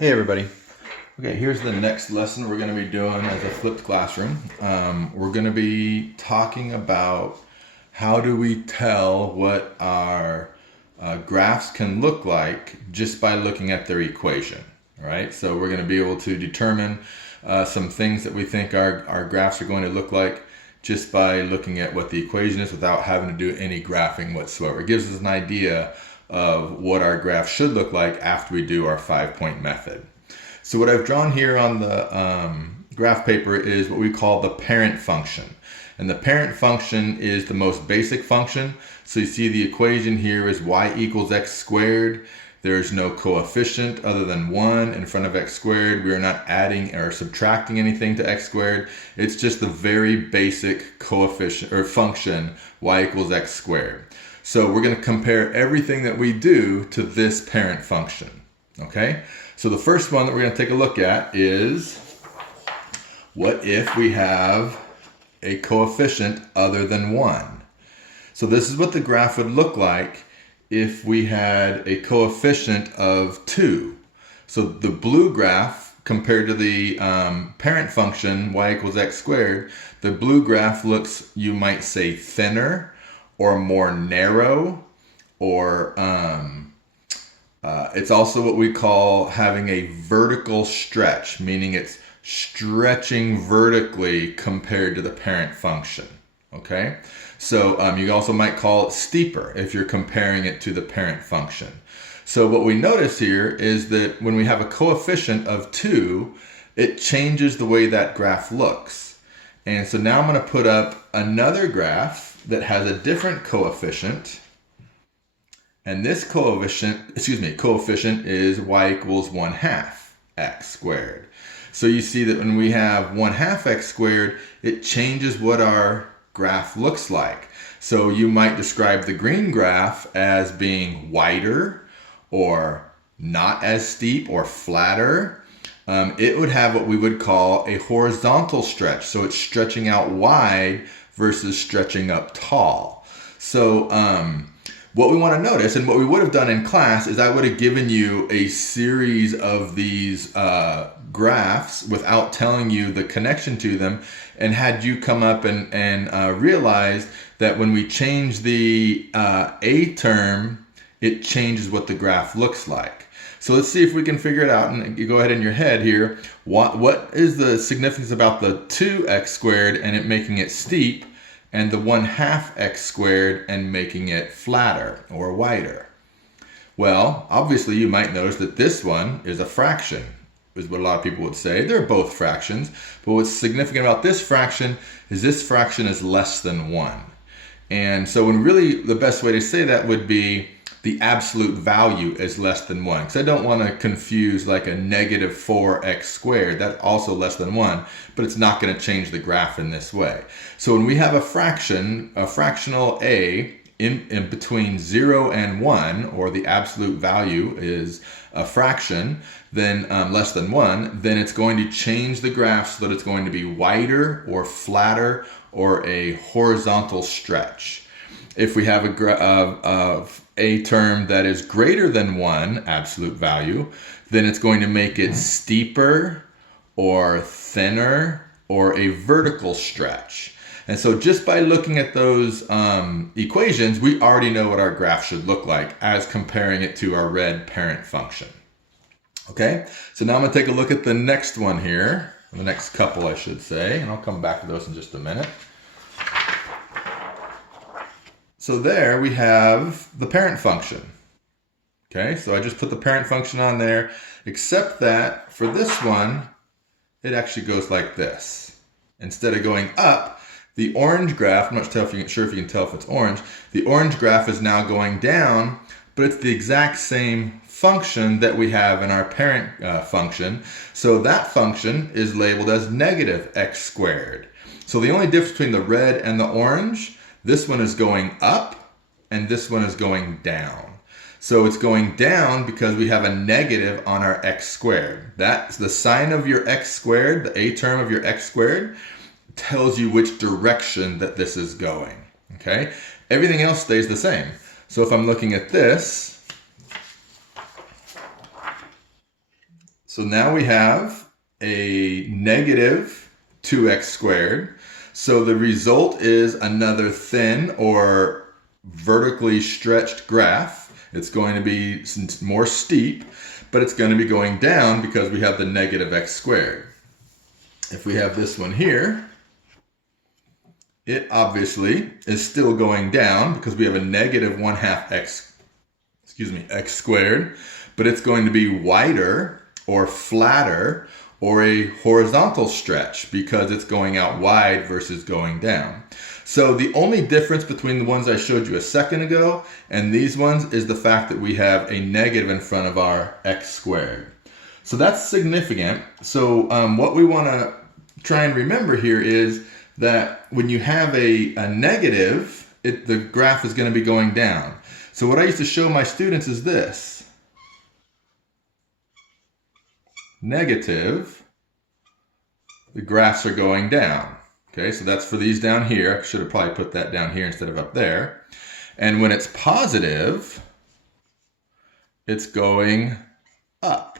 Hey everybody. Okay, here's the next lesson we're going to be doing as a flipped classroom. We're going to be talking about how do we tell what our graphs can look like just by looking at their equation, right? So we're going to be able to determine some things that we think our graphs are going to look like just by looking at what the equation is without having to do any graphing whatsoever. It gives us an idea of what our graph should look like after we do our 5-point method. So what I've drawn here on the graph paper is what we call the parent function. And the parent function is the most basic function. So you see the equation here is y equals x squared. There's no coefficient other than 1 in front of x squared. We are not adding or subtracting anything to x squared. It's just the very basic coefficient or function y equals x squared. So we're going to compare everything that we do to this parent function. Okay? So the first one that we're going to take a look at is, what if we have a coefficient other than 1? So this is what the graph would look like if we had a coefficient of 2. So the blue graph compared to the parent function y equals x squared, the blue graph looks, you might say, thinner or more narrow, or it's also what we call having a vertical stretch, meaning it's stretching vertically compared to the parent function. Okay, so you also might call it steeper if you're comparing it to the parent function. So what we notice here is that when we have a coefficient of 2, it changes the way that graph looks. And so now I'm going to put up another graph that has a different coefficient. And this coefficient is y equals 1/2 x squared. So you see that when we have 1/2 x squared, it changes what our graph looks like. So you might describe the green graph as being wider or not as steep or flatter. It would have what we would call a horizontal stretch. So it's stretching out wide versus stretching up tall. So what we want to notice, and what we would have done in class, is I would have given you a series of these graphs without telling you the connection to them, and had you come up and realize that when we change the a term, it changes what the graph looks like. So let's see if we can figure it out, and you go ahead in your head here. What is the significance about the 2x squared and it making it steep, and the 1/2 x squared and making it flatter or wider? Well, obviously you might notice that this one is a fraction, is what a lot of people would say. They're both fractions, but what's significant about this fraction is less than 1. And so when really the best way to say that would be the absolute value is less than 1. Because I don't want to confuse like a negative 4x squared. That's also less than 1, but it's not going to change the graph in this way. So when we have a fraction, a fractional a in between 0 and 1, or the absolute value is a fraction, then less than 1, then it's going to change the graph so that it's going to be wider or flatter or a horizontal stretch. If we have a term that is greater than 1 absolute value, then it's going to make it steeper or thinner or a vertical stretch. And so just by looking at those equations, we already know what our graph should look like as comparing it to our red parent function. Okay, so now I'm going to take a look at the next one here, the next couple I should say, and I'll come back to those in just a minute. So there we have the parent function. Okay, so I just put the parent function on there, except that for this one, it actually goes like this. Instead of going up, the orange graph, I'm not sure if you can tell if it's orange, the orange graph is now going down, but it's the exact same function that we have in our parent function. So that function is labeled as negative x squared. So the only difference between the red and the orange, this one is going up and this one is going down. So it's going down because we have a negative on our x squared. That's the sign of your x squared, the a term of your x squared, tells you which direction that this is going. Okay? Everything else stays the same. So if I'm looking at this, So now we have a negative 2x squared. So the result is another thin or vertically stretched graph. It's going to be more steep, but it's going to be going down because we have the negative x squared. If we have this one here, it obviously is still going down because we have a negative 1/2 x squared, but it's going to be wider or flatter or a horizontal stretch because it's going out wide versus going down. So the only difference between the ones I showed you a second ago and these ones is the fact that we have a negative in front of our x squared. So that's significant. So what we want to try and remember here is that when you have a negative, the graph is going to be going down. So what I used to show my students is this. Negative, the graphs are going down. Okay, so that's for these down here. I should have probably put that down here instead of up there. And when it's positive, it's going up.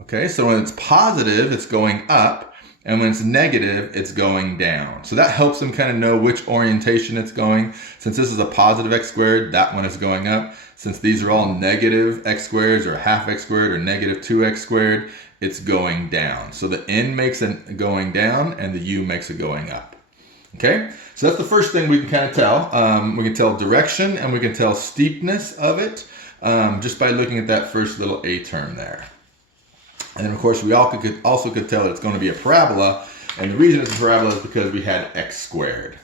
Okay, so when it's positive, it's going up. And when it's negative, it's going down. So that helps them kind of know which orientation it's going. Since this is a positive x squared, that one is going up. Since these are all negative x squareds or 1/2 x squared or negative 2x squared, it's going down. So the n makes it going down and the u makes it going up. Okay, so that's the first thing we can kind of tell. We can tell direction and we can tell steepness of it just by looking at that first little a term there. And then of course we also could tell that it's going to be a parabola, and the reason it's a parabola is because we had x squared.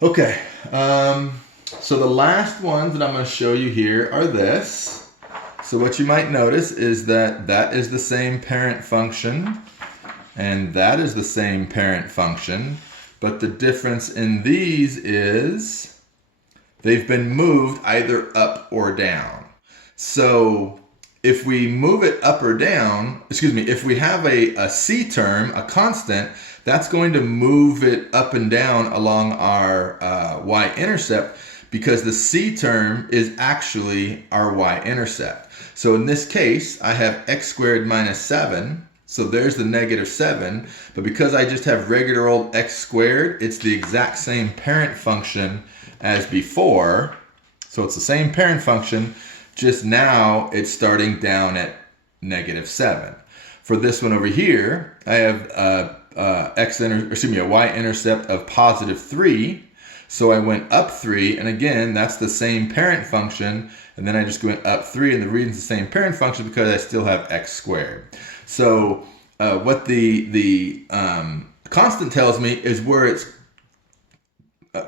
Okay, so the last ones that I'm going to show you here are this. So what you might notice is that that is the same parent function, and that is the same parent function, but the difference in these is they've been moved either up or down. So if we move it up or down, if we have a c term, a constant, that's going to move it up and down along our y-intercept because the c term is actually our y-intercept. So in this case, I have x squared minus 7. So there's the negative 7. But because I just have regular old x squared, it's the exact same parent function as before. So it's the same parent function, just now it's starting down at negative 7. For this one over here, I have a y-intercept of positive 3. So I went up 3, and again, that's the same parent function, and then I just went up 3, and the reason it's the same parent function is because I still have x squared. So what the constant tells me is where it's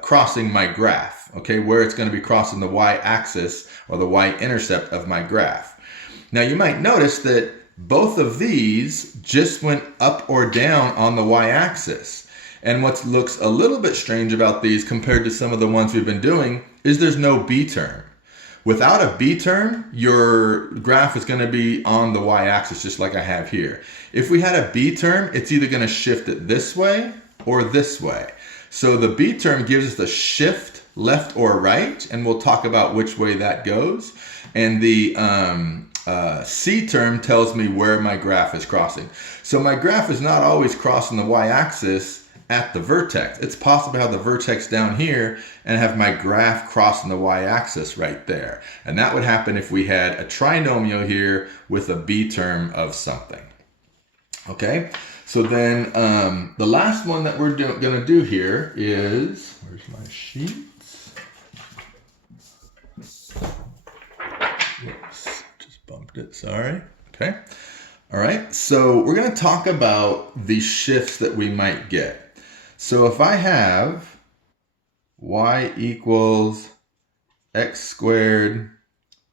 crossing my graph, okay, where it's going to be crossing the y-axis or the y-intercept of my graph. Now you might notice that both of these just went up or down on the y-axis. And what looks a little bit strange about these compared to some of the ones we've been doing is there's no b term. Without a b term, your graph is going to be on the y-axis just like I have here. If we had a b term, it's either going to shift it this way or this way. So the b term gives us the shift left or right, and we'll talk about which way that goes. And the c term tells me where my graph is crossing. So my graph is not always crossing the y-axis at the vertex. It's possible to have the vertex down here and have my graph crossing the y-axis right there. And that would happen if we had a trinomial here with a b term of something. Okay, so then the last one that we're going to do here is, where's my sheets? Whoops, just bumped it, sorry. Okay, all right, so we're going to talk about the shifts that we might get. So if I have y equals x squared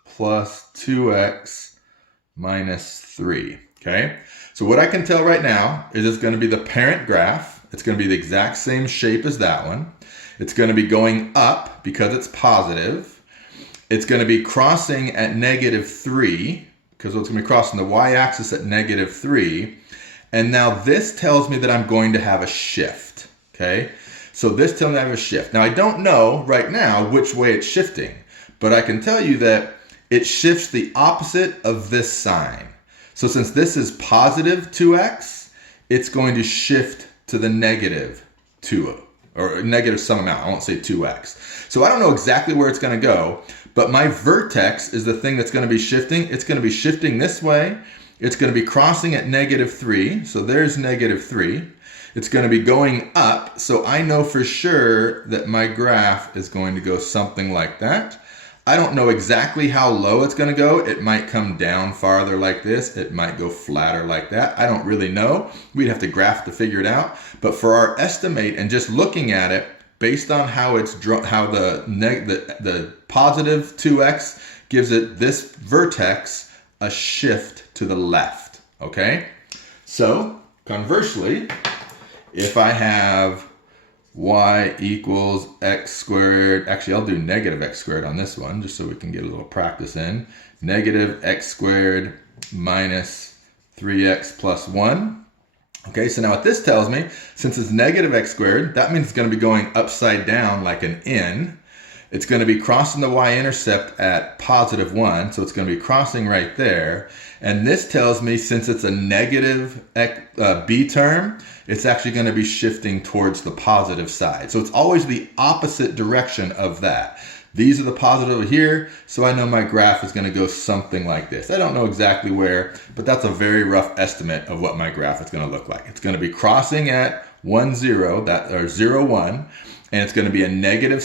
plus 2x minus 3, okay? So what I can tell right now is it's going to be the parent graph. It's going to be the exact same shape as that one. It's going to be going up because it's positive. It's going to be crossing at negative 3 because it's going to be crossing the y-axis at negative 3. And now this tells me that I'm going to have a shift, okay? So this tells me I have a shift. Now I don't know right now which way it's shifting, but I can tell you that it shifts the opposite of this sign. So since this is positive 2x, it's going to shift to the negative 2, or negative some amount. I won't say 2x. So I don't know exactly where it's going to go, but my vertex is the thing that's going to be shifting. It's going to be shifting this way. It's going to be crossing at -3. So there's -3. It's going to be going up. So I know for sure that my graph is going to go something like that. I don't know exactly how low it's going to go. It might come down farther like this. It might go flatter like that. I don't really know. We'd have to graph to figure it out. But for our estimate and just looking at it, based on how it's how the positive 2x gives it this vertex a shift to the left. Okay? So conversely, if I have y equals x squared, actually I'll do negative x squared on this one just so we can get a little practice in. Negative x squared minus 3x plus 1. Okay, so now what this tells me, since it's negative x squared, that means it's going to be going upside down like an N. It's going to be crossing the y-intercept at +1, so it's going to be crossing right there. And this tells me since it's a negative b term, it's actually going to be shifting towards the positive side. So it's always the opposite direction of that. These are the positive over here, so I know my graph is going to go something like this. I don't know exactly where, but that's a very rough estimate of what my graph is going to look like. It's going to be crossing at 1, 0, or 0, 1, and it's going to be a negative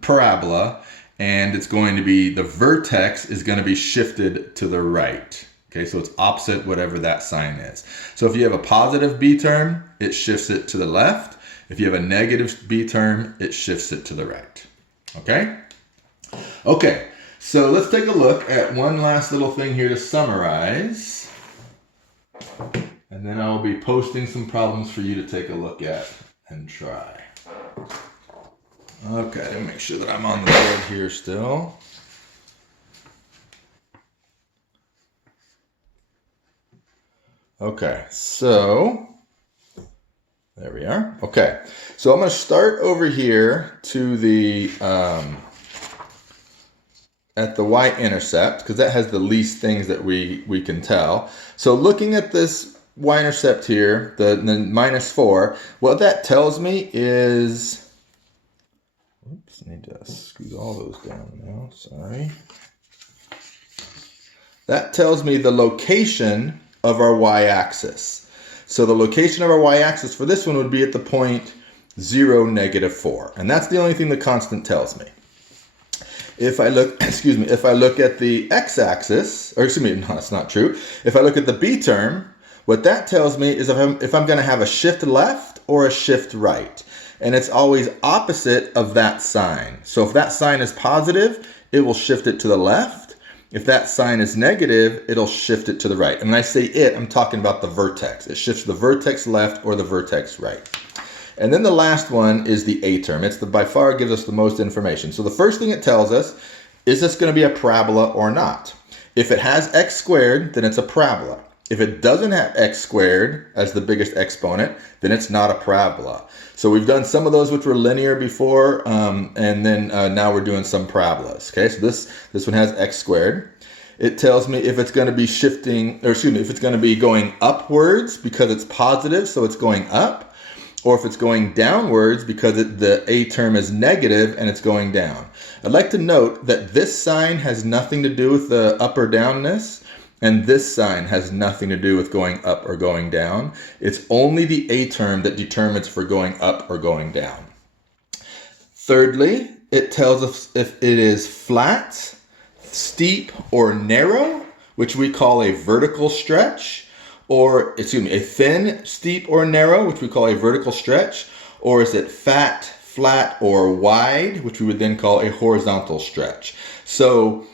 parabola, and it's going to be, the vertex is going to be shifted to the right. Okay, so it's opposite whatever that sign is. So if you have a positive b term, it shifts it to the left. If you have a negative b term, it shifts it to the right. Okay? Okay, so let's take a look at one last little thing here to summarize. And then I'll be posting some problems for you to take a look at and try. Okay, let me make sure that I'm on the board here still. Okay, so there we are. Okay, so I'm going to start over here to the at the y-intercept because that has the least things that we can tell. So looking at this y-intercept here, the -4, what that tells me is, oops, I need to squeeze all those down now. Sorry. That tells me the location of our y-axis. So the location of our y-axis for this one would be at the point 0, -4. And that's the only thing the constant tells me. If I look, if I look at the x-axis, or excuse me, no, that's not true. If I look at the b term, what that tells me is if I'm going to have a shift left or a shift right. And it's always opposite of that sign. So if that sign is positive, it will shift it to the left. If that sign is negative, it'll shift it to the right. And when I say it, I'm talking about the vertex. It shifts the vertex left or the vertex right. And then the last one is the a term. It's by far gives us the most information. So the first thing it tells us, is this going to be a parabola or not? If it has x squared, then it's a parabola. If it doesn't have x squared as the biggest exponent, then it's not a parabola. So we've done some of those which were linear before, and then now we're doing some parabolas. Okay, so this one has x squared. It tells me if it's going to be shifting, or excuse me, if it's going to be going upwards because it's positive, so it's going up, or if it's going downwards because the a term is negative and it's going down. I'd like to note that this sign has nothing to do with the up or downness. And this sign has nothing to do with going up or going down. It's only the a term that determines if we're going up or going down. Thirdly, it tells us if it is flat, steep, or narrow, which we call a vertical stretch, or, excuse me, a thin, steep, or narrow, which we call a vertical stretch, or is it fat, flat, or wide, which we would then call a horizontal stretch. So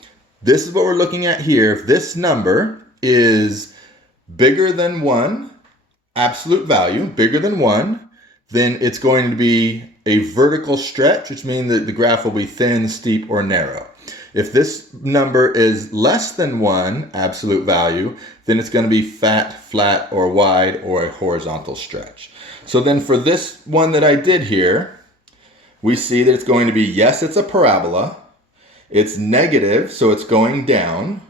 this is what we're looking at here. If this number is bigger than 1, absolute value, bigger than 1, then it's going to be a vertical stretch, which means that the graph will be thin, steep, or narrow. If this number is less than 1, absolute value, then it's going to be fat, flat, or wide, or a horizontal stretch. So then for this one that I did here, we see that it's going to be, yes, it's a parabola. It's negative, so it's going down.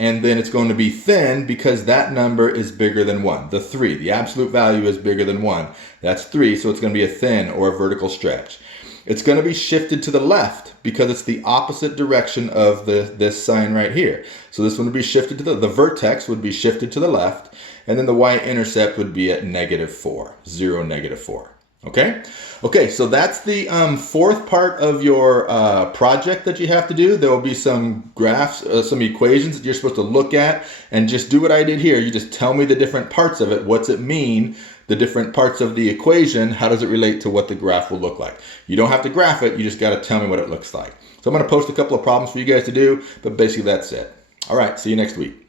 And then it's going to be thin because that number is bigger than 1. The 3, the absolute value is bigger than 1. That's 3, so it's going to be a thin or a vertical stretch. It's going to be shifted to the left because it's the opposite direction of this sign right here. So this one would be shifted to the vertex would be shifted to the left, and then the y-intercept would be at -4, 0, -4. Okay? Okay, so that's the fourth part of your project that you have to do. There will be some graphs, some equations that you're supposed to look at, and just do what I did here. You just tell me the different parts of it. What's it mean? The different parts of the equation, how does it relate to what the graph will look like? You don't have to graph it, you just got to tell me what it looks like. So I'm going to post a couple of problems for you guys to do, but basically that's it. All right, see you next week.